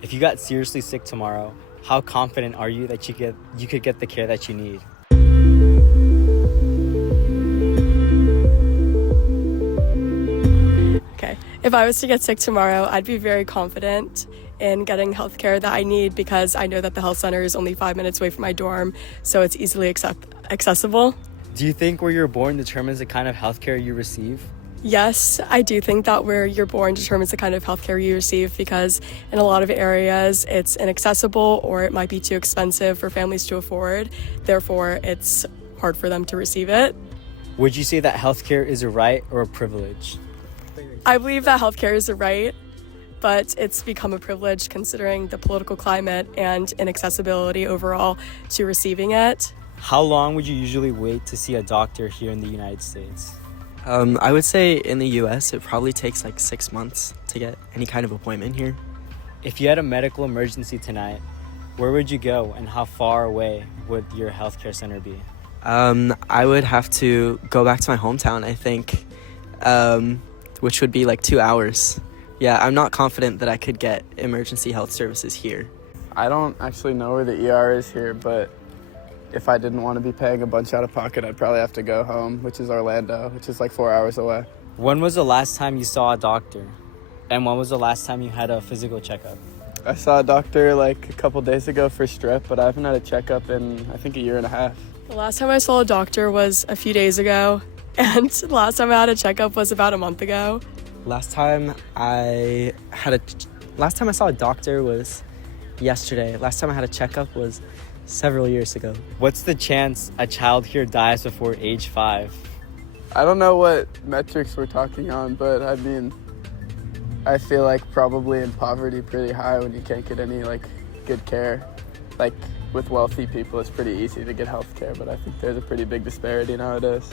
If you got seriously sick tomorrow, how confident are you that you could get the care that you need? Okay, if I was to get sick tomorrow, I'd be very confident in getting healthcare that I need because I know that the health center is only 5 minutes away from my dorm, so it's easily accessible. Do you think where you're born determines the kind of healthcare you receive? Yes, I do think that where you're born determines the kind of healthcare you receive because in a lot of areas it's inaccessible or it might be too expensive for families to afford. Therefore, it's hard for them to receive it. Would you say that healthcare is a right or a privilege? I believe that healthcare is a right, but it's become a privilege considering the political climate and inaccessibility overall to receiving it. How long would you usually wait to see a doctor here in the United States? I would say in the US, it probably takes like 6 months to get any kind of appointment here. If you had a medical emergency tonight, where would you go and how far away would your healthcare center be? I would have to go back to my hometown, I think, which would be like 2 hours. Yeah, I'm not confident that I could get emergency health services here. I don't actually know where the ER is here, but if I didn't want to be paying a bunch out of pocket, I'd probably have to go home, which is Orlando, which is like 4 hours away. When was the last time you saw a doctor? And when was the last time you had a physical checkup? I saw a doctor like a couple days ago for strep, but I haven't had a checkup in, I think, a year and a half. The last time I saw a doctor was a few days ago, and the last time I had a checkup was about a month ago. Last time I saw a doctor was yesterday. Last time I had a checkup was several years ago. What's the chance a child here dies before age 5? I don't know what metrics we're talking on, but I mean, I feel like probably in poverty pretty high when you can't get any like good care. Like with wealthy people, it's pretty easy to get health care, but I think there's a pretty big disparity nowadays.